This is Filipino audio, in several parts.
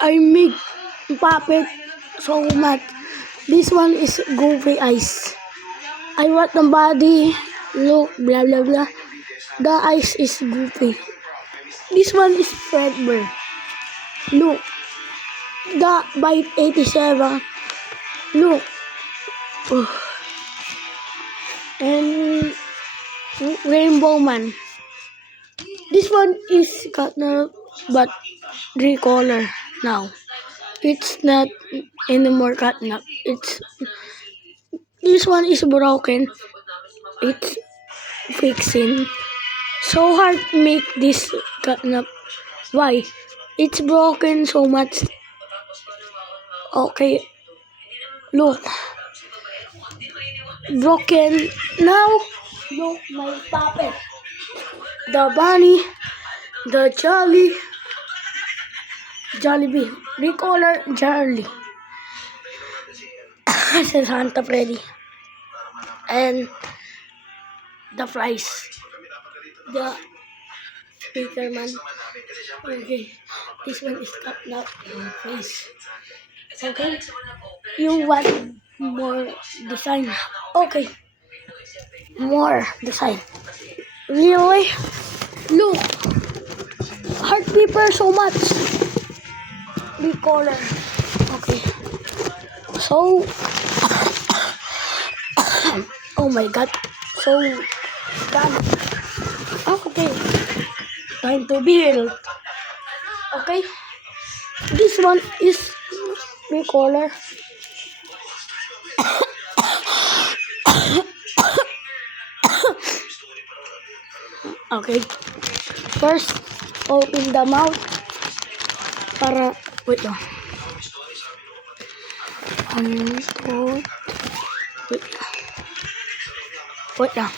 I make puppet so much. This one is goofy eyes. I want the body, look, blah blah blah. The eyes is goofy. This one is Fredbear. Look, the bite 87. Look. Oh. And Rainbow Man. This one is Catnap, but recolor now. It's not anymore Catnap. This one is broken. It's fixing. So hard to make this Catnap. Why? It's broken so much. Okay. Look. Broken. Now, look my puppet. The bunny, the Jollibee, recolor Charlie, Santa Freddy, and the flies, the speaker man. Okay, this one is cut now in face. Okay, you want more design? Okay, more design. Really? Look, heart paper so much. Recolor. Okay. So, oh my god. So, done. Okay. Time to build. Okay. This one is recolor. Okay. First, open the mouth. Para, wait lang. Wait lang.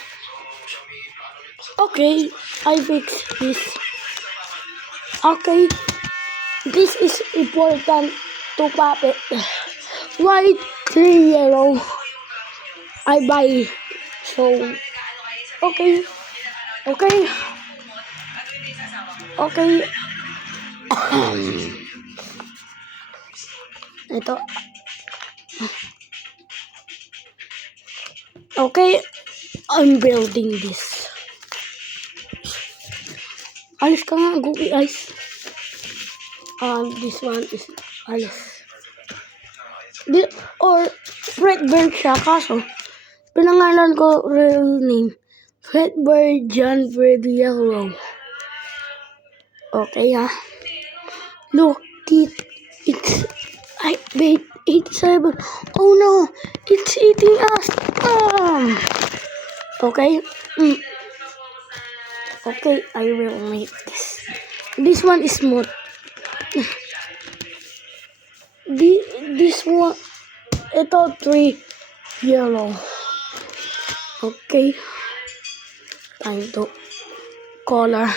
Okay, I fix this. Okay, this is important to puppet. White, 3 yellow. I buy. So, okay. Okay. Okay. Ito. Okay, I'm building this. Alis ka nga, goofy eyes. This one is alis. Or Fredbear siya, kaso pinangalan ko real name. Fredbear John Freddy Yellow. Okay, ha? Look, it's bait 87. Oh no, it's eating us. Okay. Okay, I will make this. This one is smooth. This one, ito 3 yellow. Okay. Time to color.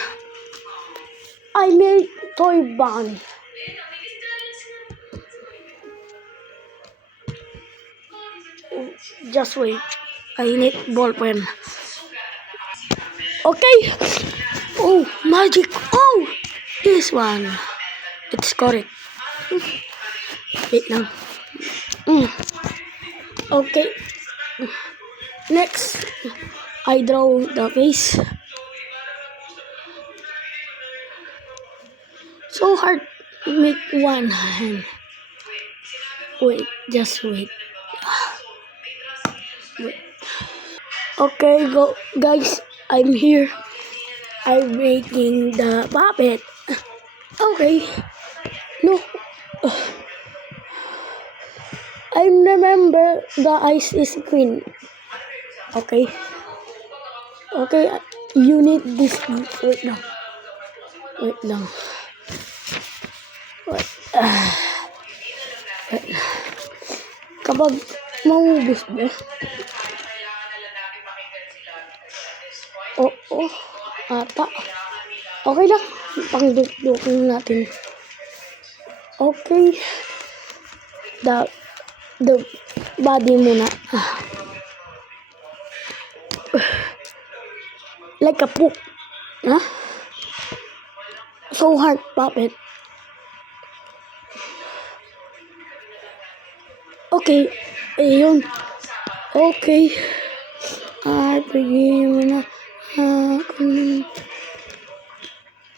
I made toy bunny. Just wait. I need ballpen. Okay. Oh, magic. Oh, this one. It's correct. Wait lang. Okay. Next, I draw the face. So hard to make one hand. Wait, just wait. Okay, go guys. I'm here. I'm making the puppet. Okay. No. I remember the eyes is green. Okay. Okay. You need this. Wait lang. Wait lang. Wait. Kapag maubos ba? Oo. Ata. Okay lang. Pangdukdukin natin. Okay. The body muna. Like a poop. Huh? So hard, puppet. Okay. Ayun. Okay. Pagiging mo na.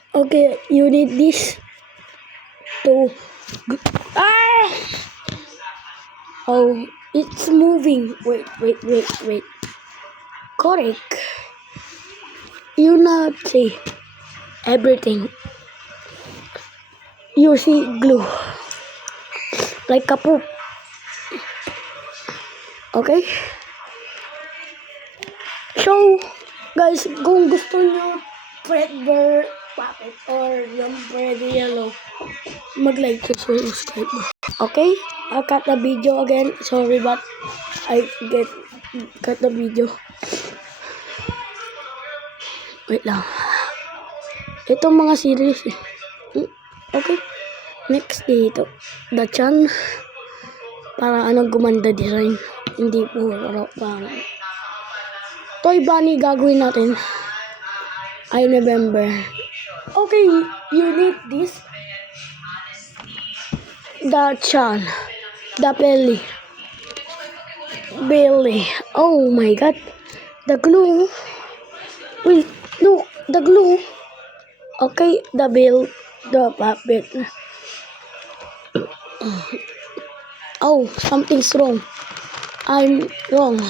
Okay, you need this to... Ah! Oh, it's moving. Wait. Correct. You not see everything. You see glue. Like a poop. Okay? So, guys, kung gusto nyo Fredbear Puppet or yung Freddy Yellow, mag-like to subscribe. Okay? I'll cut the video again. Sorry, but I cut the video. Wait lang. Itong mga series eh. Okay. Next dito. The Chan. Para gumanda design. Hindi po pang Toy Bunny gagawin natin. Ay November. Okay, you need this. The Chan. The belly. Oh my god. The glue. Wait, look, the glue. Okay, the puppet. Oh, something's wrong. I'm wrong.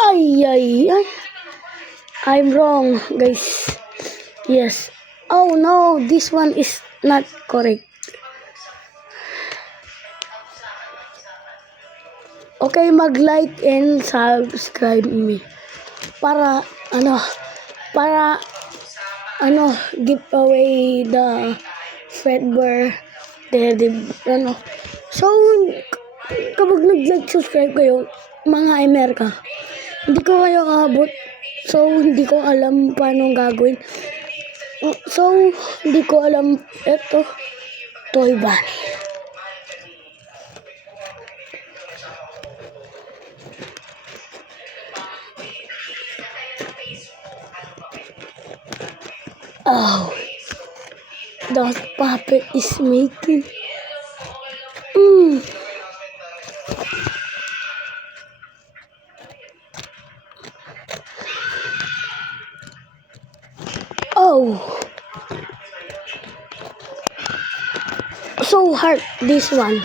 Ay. I'm wrong, guys. Yes. Oh no, this one is not correct. Okay, mag-like and subscribe me. Para give away the Fredbear So, kapag nag-like, subscribe kayo, mga Amerika, hindi ko kayo kaabot. So, hindi ko alam paano gagawin. So, hindi ko alam. Ito, Toy Bunny. Oh, the puppet is making. Oh, so hard, this one.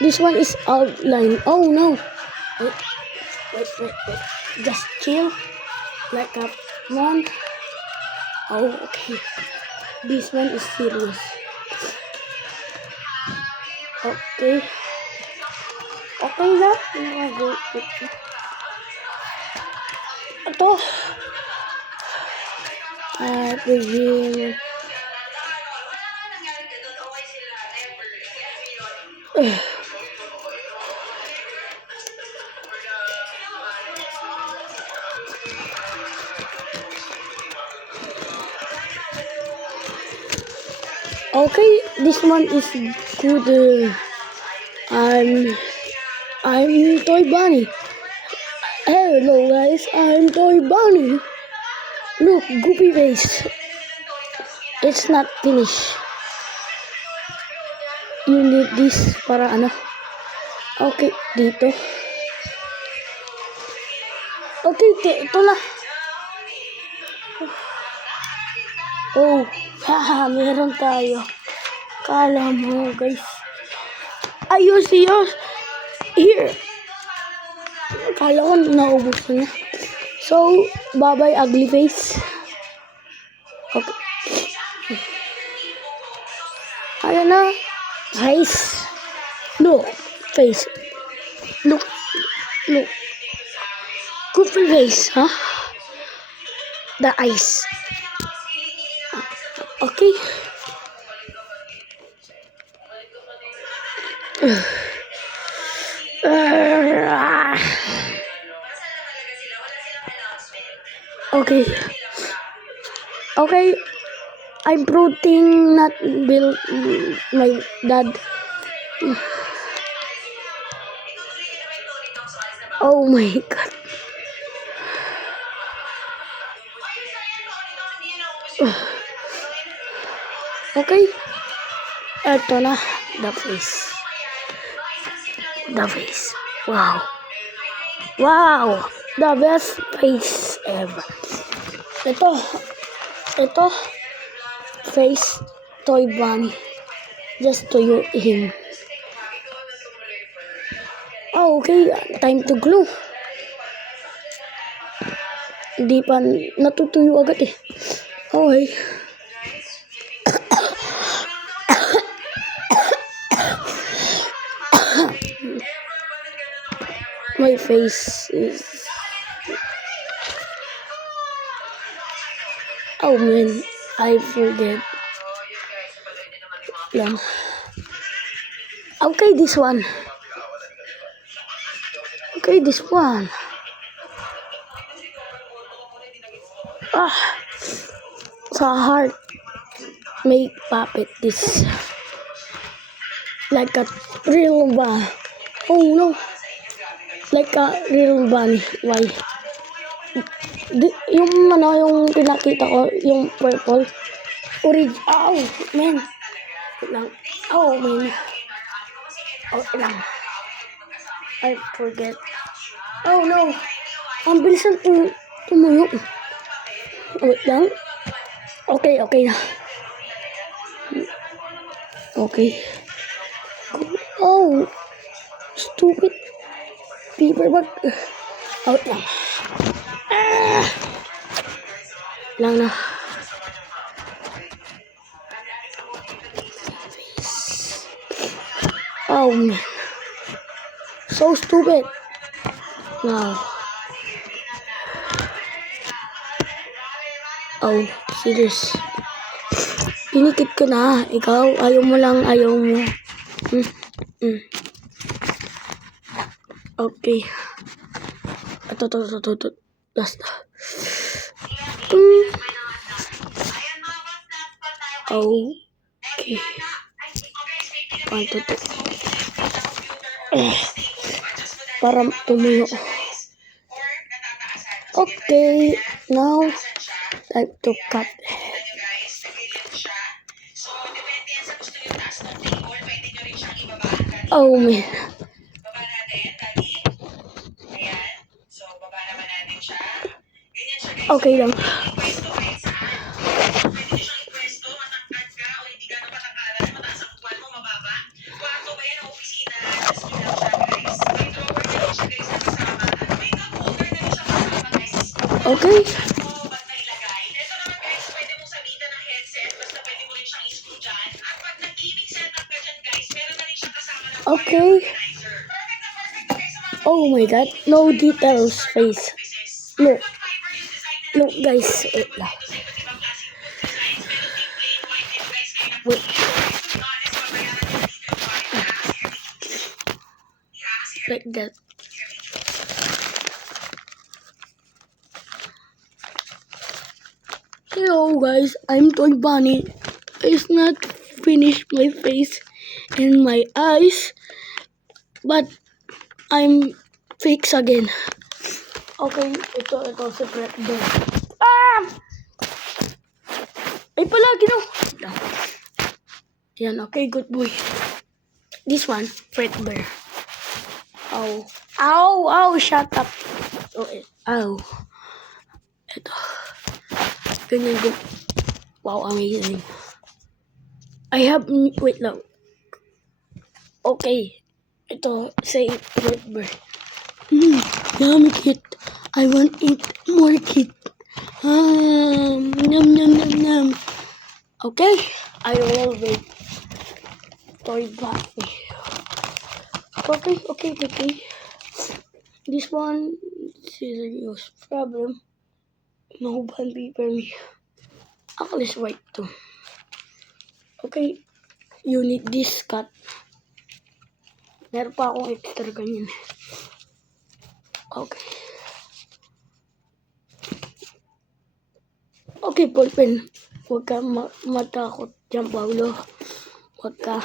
This one is outline. Oh no. Wait. Just chill. Like a one. Oh, okay. This one is serious. Okay. Okay na. Ito. Begin. Okay, this one is good. I'm Toy Bunny. Hello guys, I'm Toy Bunny. Look, goofy face. It's not finished. You need this para Okay, dito. Okay, ito na. Oh, haha, meron tayo. Kala mo, guys. Ayos. Here. Kala ko naubos na. So, bye-bye, ugly face. Okay. Ayan na. Eyes. Look. Face. Look. Goofy face, huh? The eyes. Okay. Okay. I'm putting not build my dad. Oh my god. Okay. Ito na the face. the face. Wow. Wow! The best face ever. Ito, face Toy Bunny. Just to you him. Oh, okay. Time to glue. Hindi pa natutuyo agad eh. Okay. My face is... Oh man, I forget. Lang. Okay, this one. Okay, this one. Sa heart. Make puppet this. Like a real bunny. Oh no. Like a real bunny. Why? Yung pinakita ko, yung purple. Oh, man. Wait lang. Oh, man. Oh, wait lang. I forget. Oh, no. Ang bilisan tumuyo. Wait lang. Okay na. Okay. Oh, stupid paper bag. Out lang. Lang na. Oh man. So stupid. Now. Oh, serious. Pinikit ko na. Ikaw, ayaw mo. Okay. Ito. Last na. Okay. 1, 2, 3. Para tumuyo. Okay. Now, time to cut. Oh man. Okay lang. Okay. Okay. Oh my god. No details face. Look. Look guys. Wait lang. Wait. Like that. Hello guys, I'm Toy Bunny. It's not finished my face and my eyes, but I'm fix again. Okay, ito separate doon. Ay palagi no. Yan, okay, good boy. This one, Fred Bear. Ow, shut up. Okay, ow. Ito. Ganyan. Wow, amazing. I have, wait lang. Okay. Ito, say Fred Bear. Yummy kit. I want eat more kit. Nom. Okay, I will wait. Toy Bunny. Okay. This one, serious problem. No band paper me. Actually, is white too. Okay, you need this cut. Meron pa akong extra ganyan. Okay. Okay, ballpen. Huwag ka matakot dyan, Paulo. Huwag ka.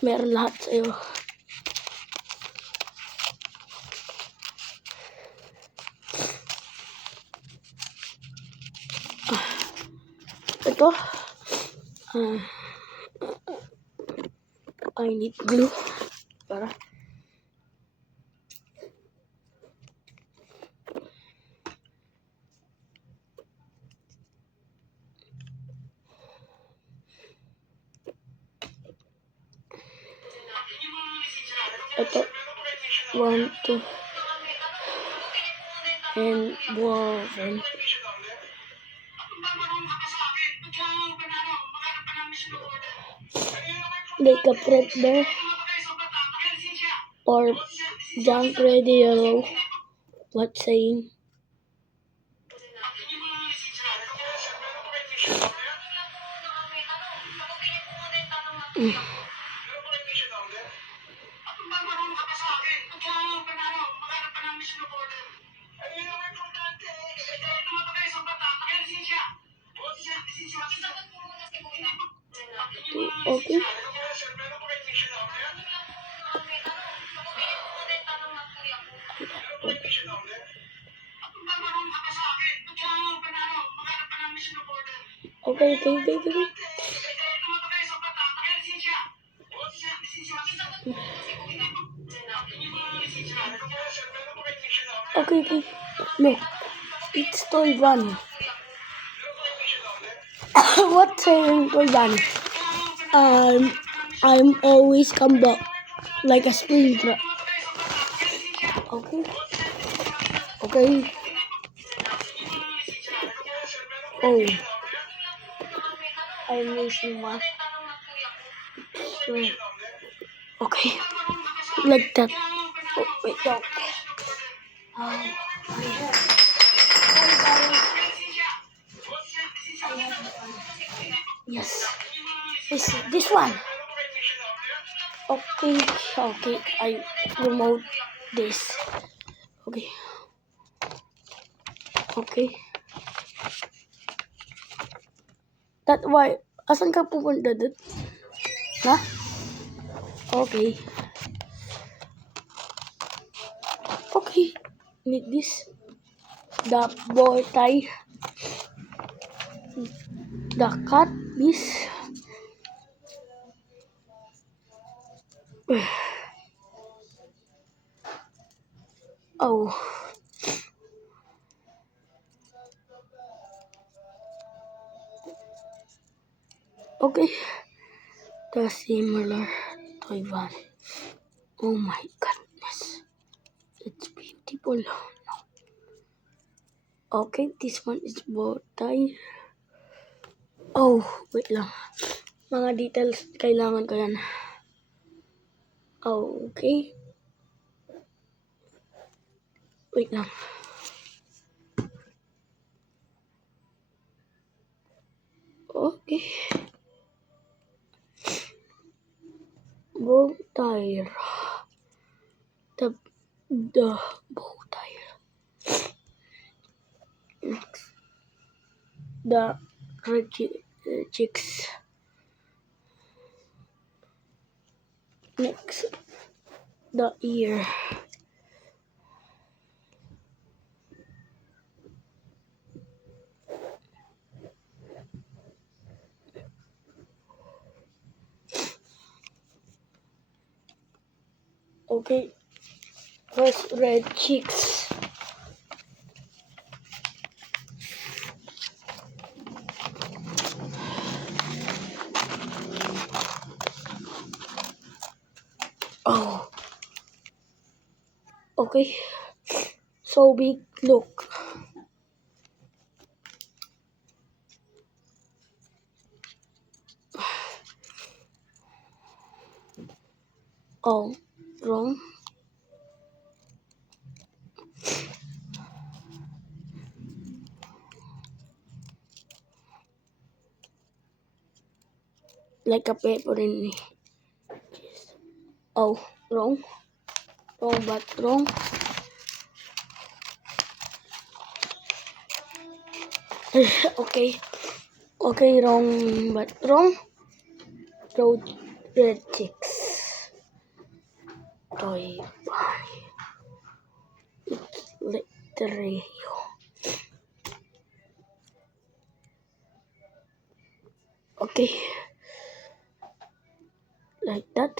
Meron lahat sa'yo. Ito. I need glue. Para Ito. 1, 2. And Warren. Like a prep bear. Or junk ready yellow. What saying? Okay. Okay. Okay. Look, it's Toy Bunny. What saying Toy Bunny? I'm always come back like a spring trap. Okay. Oh, I'm missing one. So, okay, like that. Oh, wait, no. Yes, this one. Okay, I remote this. Okay. That why, asan ka pupunta dun? Ha? Okay. Need this. The bow tie. The cut, this. Oh. Okay. The similar toy van. Oh my goodness. It's beautiful. Okay, this one is bow tie. Oh, wait lang. Mga details, kailangan ko yan. Okay. Wait lang. Okay. Bow tie. The bow tie. Next. The red chicks. Next. The ear. Okay. First red cheeks. Oh. Okay. So big look. Oh, wrong. Like a paper in me. Oh, wrong. Wrong, but wrong. Okay. Okay, wrong, but wrong. Road red chicks. Toy bunny. It's literally. Okay. Like that.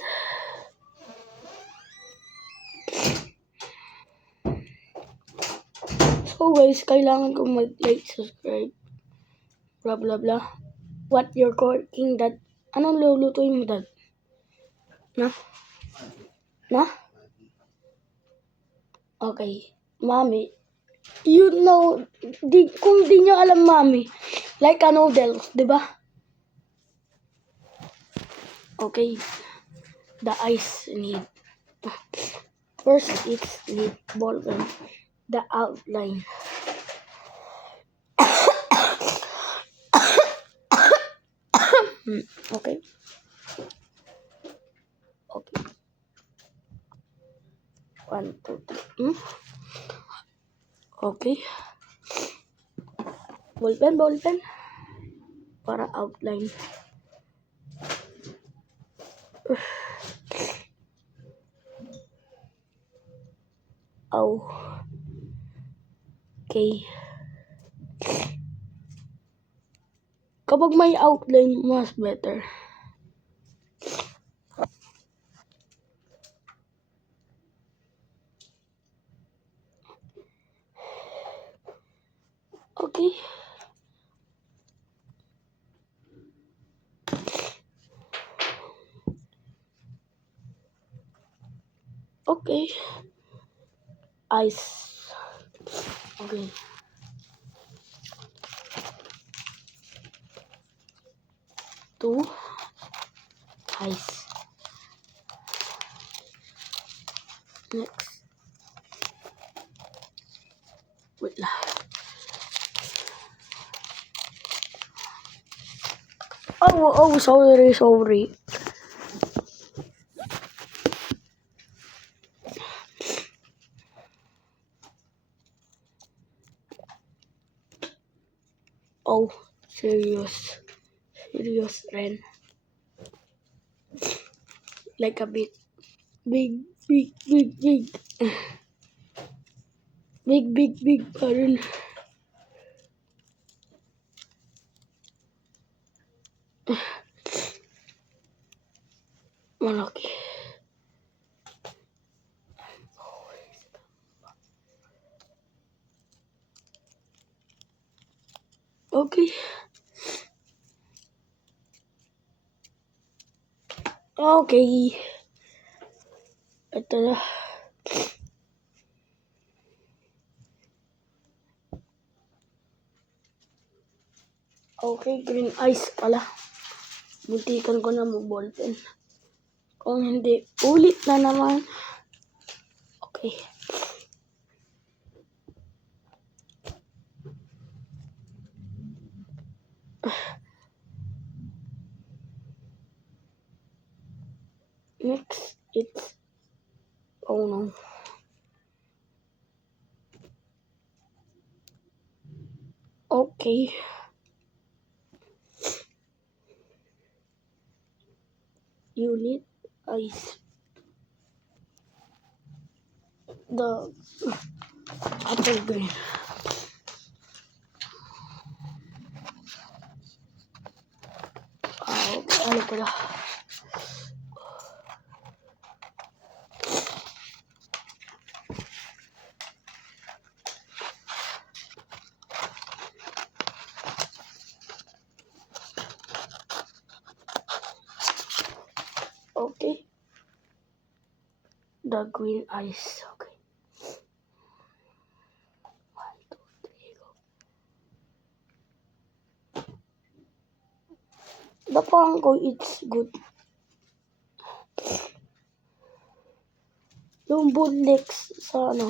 So guys, kailangan kong mag-like, subscribe, blah blah blah. What you're cooking, dad? Anong lulutuin mo, dad? Na? Okay. Mommy, you know, kung di nyo alam, Mommy, like a noodles, di ba? Okay. The ice need. First, it's need ball pen. The outline. Okay. Okay. 1, 2, 3. Okay. Ball pen. Para outline. Oh. Okay. Kapag may outline, mas better. Okay. Okay. Ice. Okay. Two. Ice. Next. Wait lang. Oh, sorry. Oh, serious, Ren. Like a bit big. Big, Ren. Malaki. Okay. Okay. Ito na. Okay, green ice pala. Muntikan ko na mag-ballpen. Kung hindi, ulit na naman. Okay. Next, it's... Oh no. Okay. You need ice. The apple green. Ano pala? Okay. The green ice. Okay. 1, 2, 3, go. The pango, it's good. Yung bootlegs sa ano.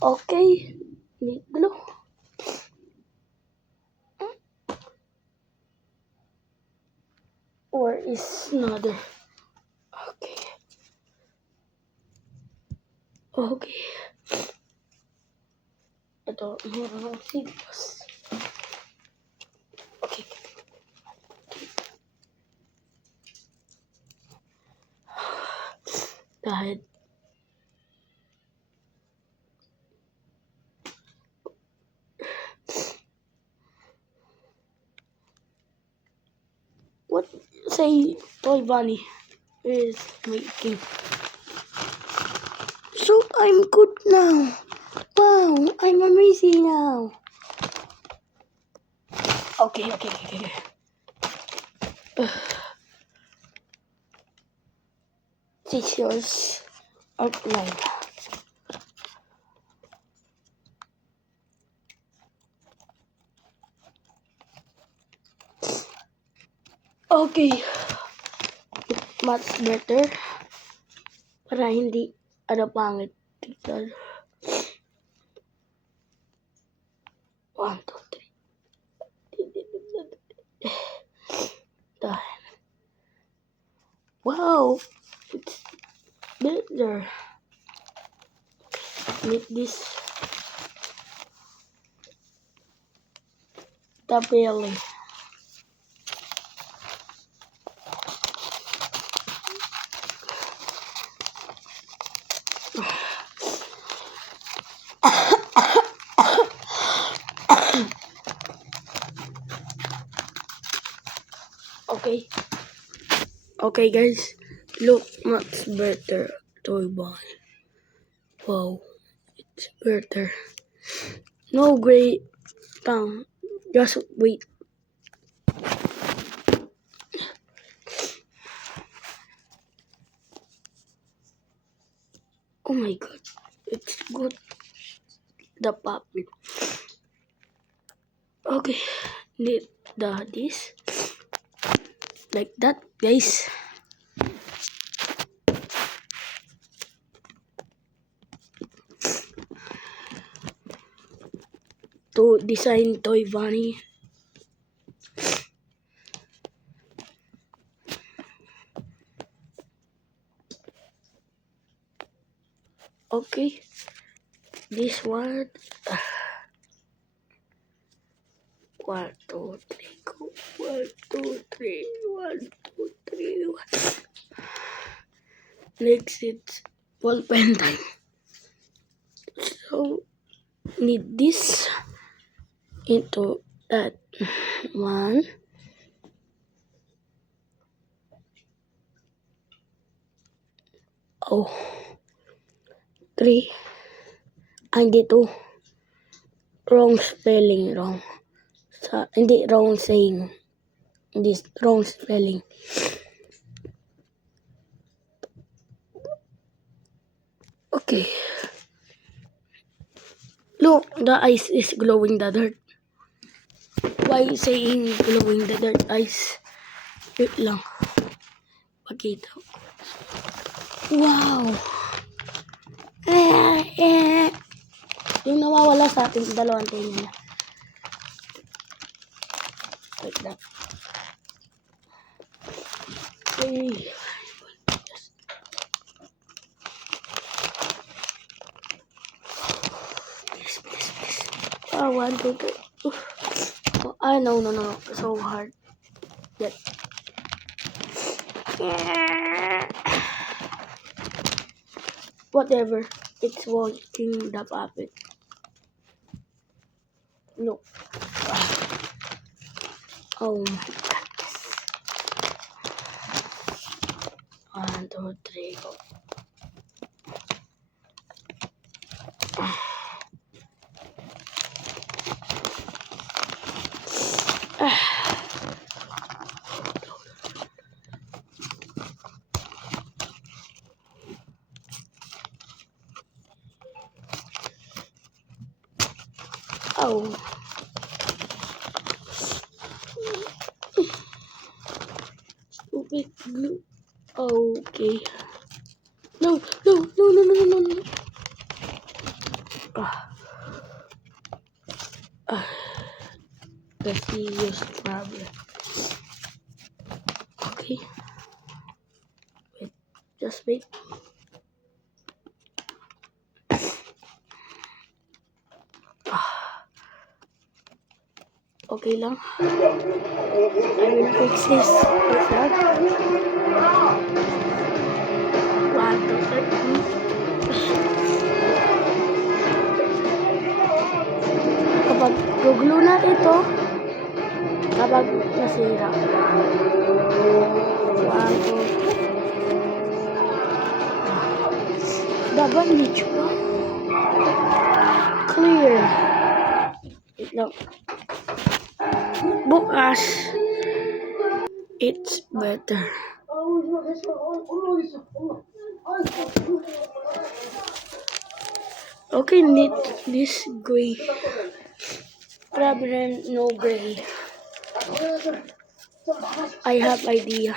Okay. Need glue. Where is another? Okay. Okay. Ito, serious. Okay. Dahil what say Toy Bunny is making. So I'm good now. Wow, I'm amazing now. Okay. Scissors outline. Okay. Much better. Para hindi pangit. Tignan. 1, 2, 3. Done. Wow. It's better. Make this the belly. Okay guys, look much better toy ball. Wow, it's better. No gray tongue. Just wait. Oh my god, it's good. The puppet. Okay, need this like that, guys. To design toy bunny. Okay, this one. 1, 2, 3, go. 1, 2, 3, 1, 2, 3. Next, it's ball pen time. So, need this into that. 1. Oh. 3. And dito. Wrong spelling. Wrong. Hindi wrong saying. This wrong spelling. Okay. Look, the ice is glowing the dirt. Why saying glowing the dirt ice? Wait lang. Pakita. Wow. Yung nawawala sa atin, dalawang tayo nila. Like that. Okay. Please. 1, 2, 3. Oh, no. So hard. Yet. Whatever. It's working the puppet. Look. Oh my god. 1, 2, 3, go. Oh. Stupid glue. Okay. No. The serious problem. Okay. Wait. Just wait. Okay lang. I will fix this. Wait lang. 1, 2, 3. Kapag gugulo na ito, kapag nasira. 1, 2. Dapat medyo clear. Wait lang. bukas it's better. Okay, need this gray. Problem no gray. I have idea.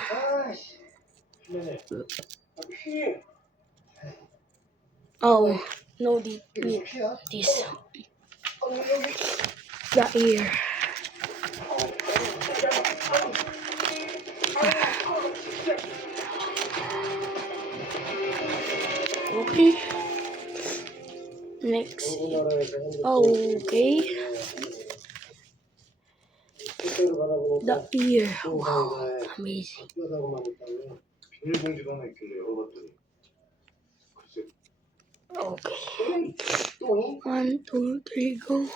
Oh, no need this. The ear. Okay. Next. Okay. The ear. Wow, amazing. Okay. 1, 2, 3, go.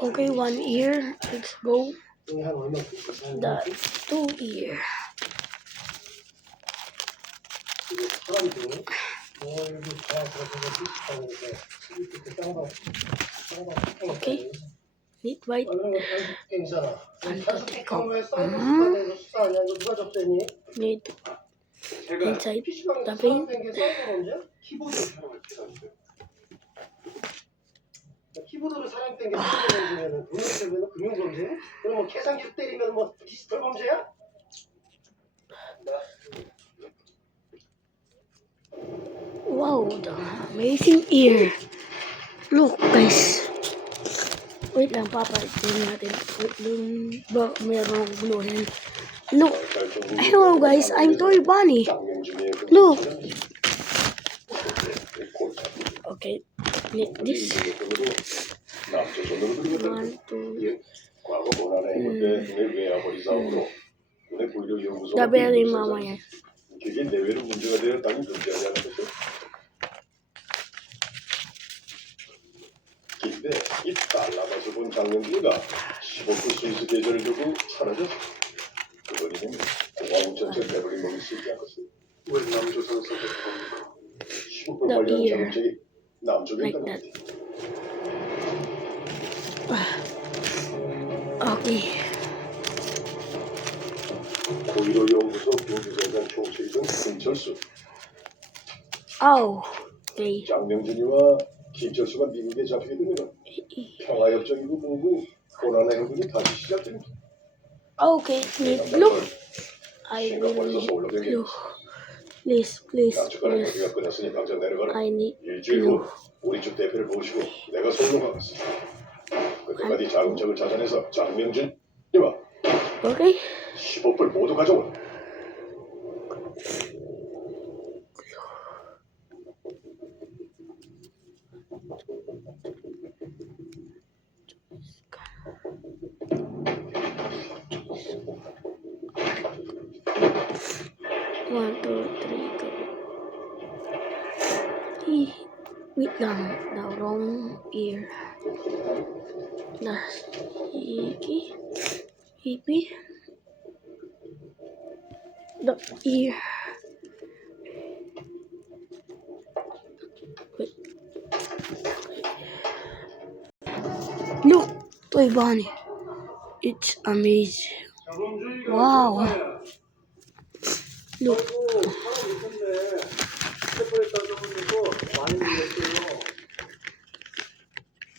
Okay, 1 ear. Let's go. The 2 ear. Okay. Need white. 1, 2, 3, go. Need inside the vein. 키보드로 사람 땡겨 범죄는 돈을 때문에 금융범죄? 그러면 계산기 때리면 뭐 디지털 범죄야? Wow, the amazing ear. Look, guys. Wait lang, papalitin natin. Wait lang, ba merong blue hand. Look. Hello, guys. I'm Toy Bunny. Look. Okay. Need this. 1, 2. Dabeli mamaya. 그게 내외로 문제가 되었다니 존재하지 않는 것이요. 근데 이 달라마서 본 장면들이가 15분 스위스 계절을 두고 사라졌어. 그거리는 공화국 전체 배불리 먹일 수 있지 않겠어. 왜 남조선에서 겁니까? 15분 관련 자금책이 남쪽에 있다는 거지. Okay. 고의로 연구소 교수재단 총책이던 김철수. Oh. Okay. 장명준이와 김철수가 미국에 잡히게 되면 평화협정이고 뭐고 고난의 행군이 다시 시작됩니다. Okay. Need blue. I will need blue. Please, please, please. 끝났으니 당장 내려가라. I need 일주일 blue. 후 우리 집 대표를 모시고 내가 서울로 가겠어. 그때까지 자금책을 찾아내서 장명준 이와 Okay. 15불 모두 가져오라. One, two, three, go. Wait lang, the wrong ear. That's hippie. The ear. Wait. Look, Toy Bunny. It's amazing. Wow. Look.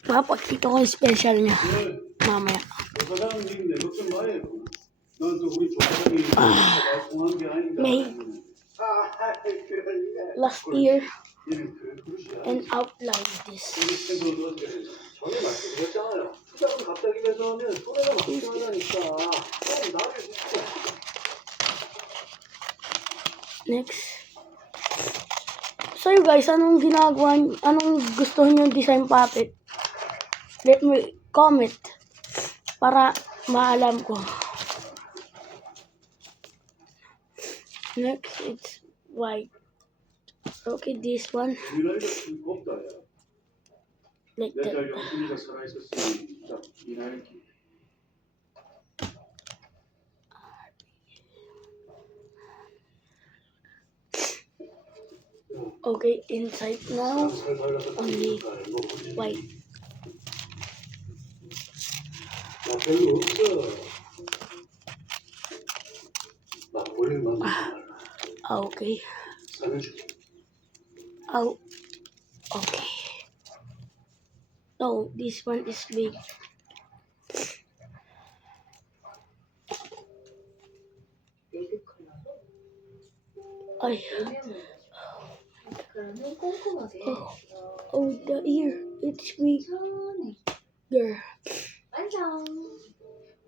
Papakita ko yung special niya. Mamaya. May last year and out like this. Next. So you guys, anong ginagawa, anong gusto niyo design puppet? Let me comment para maalam ko. Next, it's white. Okay, this one. Like that. Okay, inside now, only white. 나 별로 없어. 나 몰래 만들지 말라. Okay. 살려줄게. Okay. No, this one is big. 레드 컬러로 Ay. 오명을 그러면 꼼꼼하게 Oh, the ear. It's big. 천천히 Girl. 완성.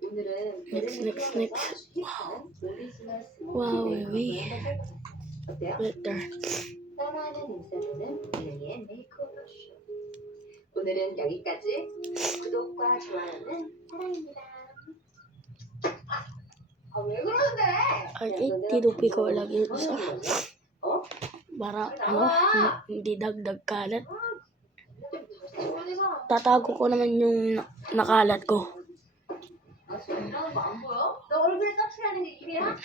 오늘은 Next. 오리지널 Wow, 스모키 baby. 메이크업 어때요? Better. 따라하는 인싸도는 은행의 메이크오버 쇼. 오늘은 여기까지. 구독과 좋아요는 사랑입니다. 아, 왜 그러는데? I think tinupi ko lagi yun sa 어? para hindi dagdag kalat. 어디서? Tatago ko naman yung nakalat ko. 아, 지금 일하는 거 안 보여? 너 얼굴에 섭취하는 게 일이야?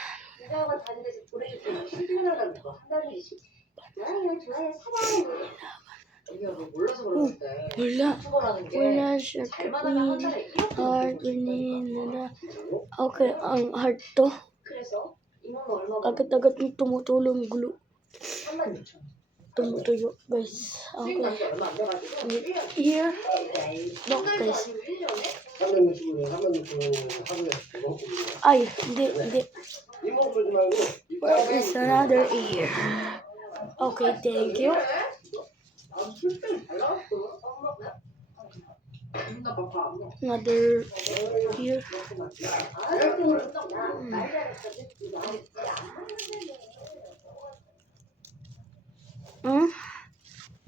이사가 다른 데서 보내줬더니 시즌을 거 한다니. 좋아요, 사랑해. 이게 뭐 몰라서 그러는데. Wala. 유튜버라는 게 Wala siya. 잘만하면 한 달에 1억 Heart, winning. Okay, ang heart to. 그래서 이모는 얼마 Agad-agad yung tumutulong gulo. 36,000. Tumutuyo, guys. 수익 Okay. 난지 얼마 안 돼가지고. Here. Look, 한 달도 guys. 아니고 1년에? 365년, 365년 하루에 이거 먹고 있는 Ay, hindi. 이모 그러지 말고 Where is another ear? Okay, thank you. Another ear.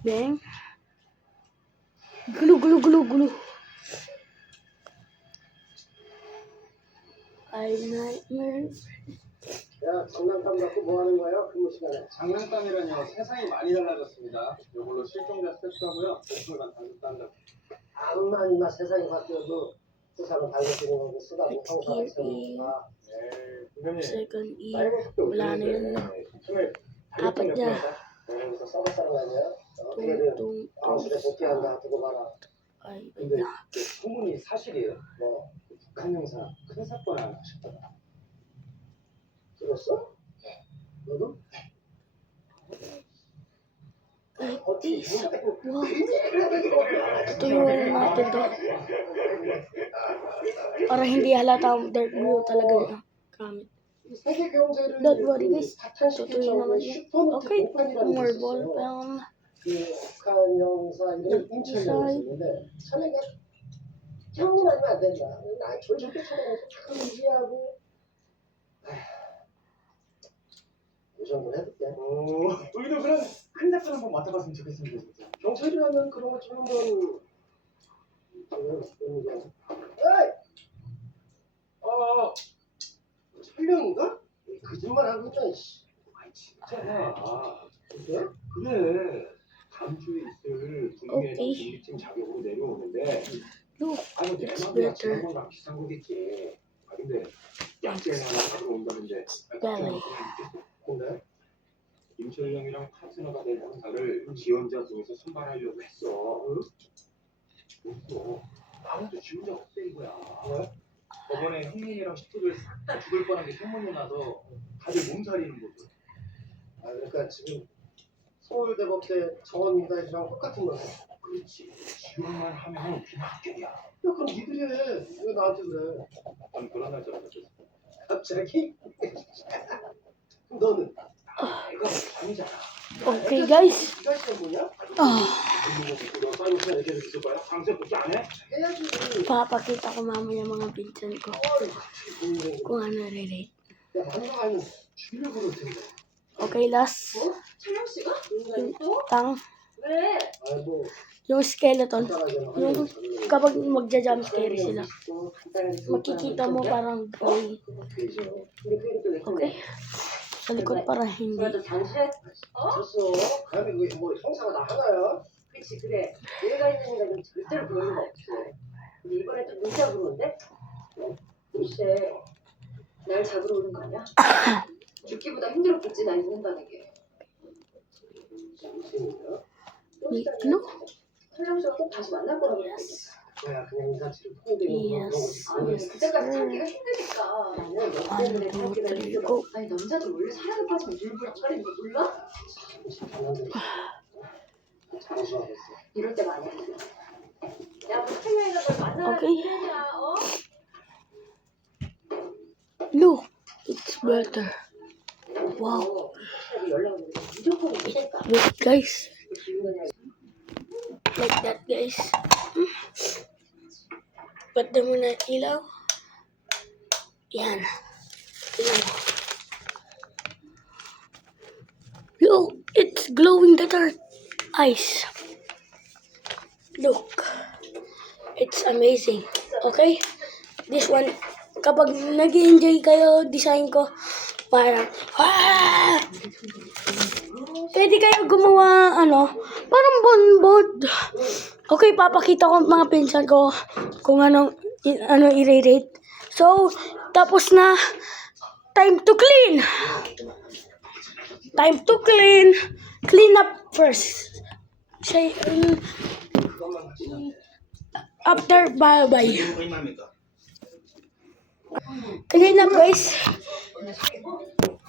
Bang. Gulo. I nightmare. 야, 장난감 갖고 뭐 하는 거야? 근무 시간에. 장난감이라뇨. 세상이 많이 달라졌습니다. 이걸로 실종자 세수하고요. 목표만 당겼단다. 암만 이마 세상이 바뀌어도 세상은 달라지는 거고 쓰다고 항상 있으니까. 네, 선생님. Second ear. 사이버 속도 Wala na yun. 처음에 Apat niya. 여기서 서버 사람 아니야? 어떻게든 Tung. 아웃에 복귀한다 두고 봐라. Ay, 근데 그 소문이 사실이에요. 뭐 북한 형사 큰 사건 하나 하셨다가. 들었어? 너도? like 어떻게 this. 그런데 Wow. 또 Tuyuin natin to. Para hindi halata ang dark blue talaga yung gamit. 세계 경제를 Don't worry, guys. 파탄시킬 Tutuyin naman 정도의 yun. 슈퍼노트 Okay. 공판이라는 게 More ball 있었어요. pen. 그 북한 영사 이름 임철영이었는데 천혜가 형님 아니면 안 된다. 나 절대 천혜가 참 무시하고 이 정도는 해줄게. 우리도 그런 큰 사건 한번 맡아봤으면 좋겠습니다, 진짜. 경찰이라면 그런 것 좀 한번 에이! 철령인가? 거짓말 하고 있다. 씨. 아이, 진짜야. 그래? 그래. 다음 주에 있을 오케이. 분기회장 중립팀 자격으로 내려오는데 Look, 아니 내 it's 맘이야 better. 지난번랑 비슷한 거겠지. 아 근데 약재는 하나 잡으러 온다는데 Belly. 근데 임철영이랑 파트너가 될 형사를 지원자 중에서 선발하려고 했어. 응? 그래서 아무도 지원자가 없대 이거야. 왜? 저번에 형님이랑 식구들 싹 다 죽을 뻔한 게 소문이 나서 다들 몸살이는 거죠. 아 그러니까 지금 서울대법대 정원인단이랑 똑같은 거야. 그렇지. 지원만 하면 그냥 합격이야. 야 그럼 니들이 해. 왜 나한테 그래? 난 그런 날 잡았어. 갑자기? 너는? 내가 아니잖아. okay guys. 네가 시험 보냐? 너 싸우고 그냥 계속 있을 거야? 강세 복귀 안 해? 해야지. Papakita ko mamaya mga pinsan ko 같이 보는 거. kung ano relate. 야 방송하면 주려고 그럴 텐데. Okay, last. 철영 씨가? Yung tang. 왜? 아이고. Yung skeleton. 간단하게 Yung kapag magja-jump scare sila. Makikita mo parang gray. Okay? Sa likod para hindi. 그래도 당신의 졌어. 그다음에 그게 뭐 형사가 나 하나야? 그치 그래 얘가 있는 인간은 절대로 그럴 리가 없지. 근데 이번에 또 눈 잡으러 온대? 글쎄 날 잡으러 오는 거 아니야? 죽기보다 힘들었겠지 날 죽는다는 게. 정신이야? No? 철영 씨가 꼭 다시 만날 거라고 그랬어. 저야 그냥 인사치를 통대는 그런 거지. Yes. 그때까지 참기가 힘드니까. 나는 너 때문에 참기가 힘들어. 아니 남자들 원래 사랑에 빠지면 일부러 차리는 거 몰라? 장수하겠어. 이럴 때 많이 해. 야, 뭐 생명이가 널 만나야 Okay. 되냐? 어? Look, it's better. Wow. 연락 오는데 무조건 오실까? Look, guys. Like that, guys. Pwede mo na ilaw. Yan. Ilaw. Look, it's glowing the dark eyes. Look. It's amazing. Okay? This one, kapag nag-enjoy kayo, design ko, parang, ah! Pwede kayo gumawa, parang bonbon. Okay, papakita ko mga pinsan ko kung ano i-rate. So, tapos na, time to clean. Time to clean. Clean up first. Say, after bye-bye. Clean up, guys.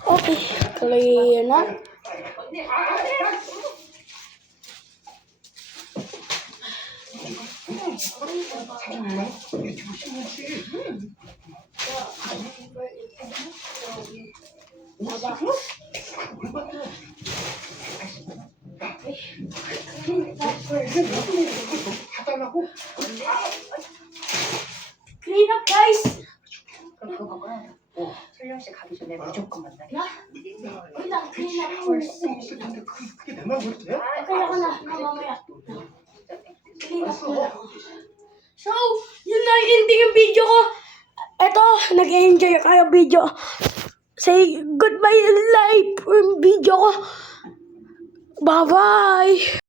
Okay, clean up. Clean up, guys. 그럼 그거 봐야 돼. 설령 씨 가기 전에 무조건 만나게. Wait, clean up first. 근데 그게 내 말 그래도 돼? Kaya ko na, mamaya. Clean up ko na. So, yun na yung ending yung video ko. Eto, nag-enjoy kayo video. Say goodbye live yung video ko. Bye-bye.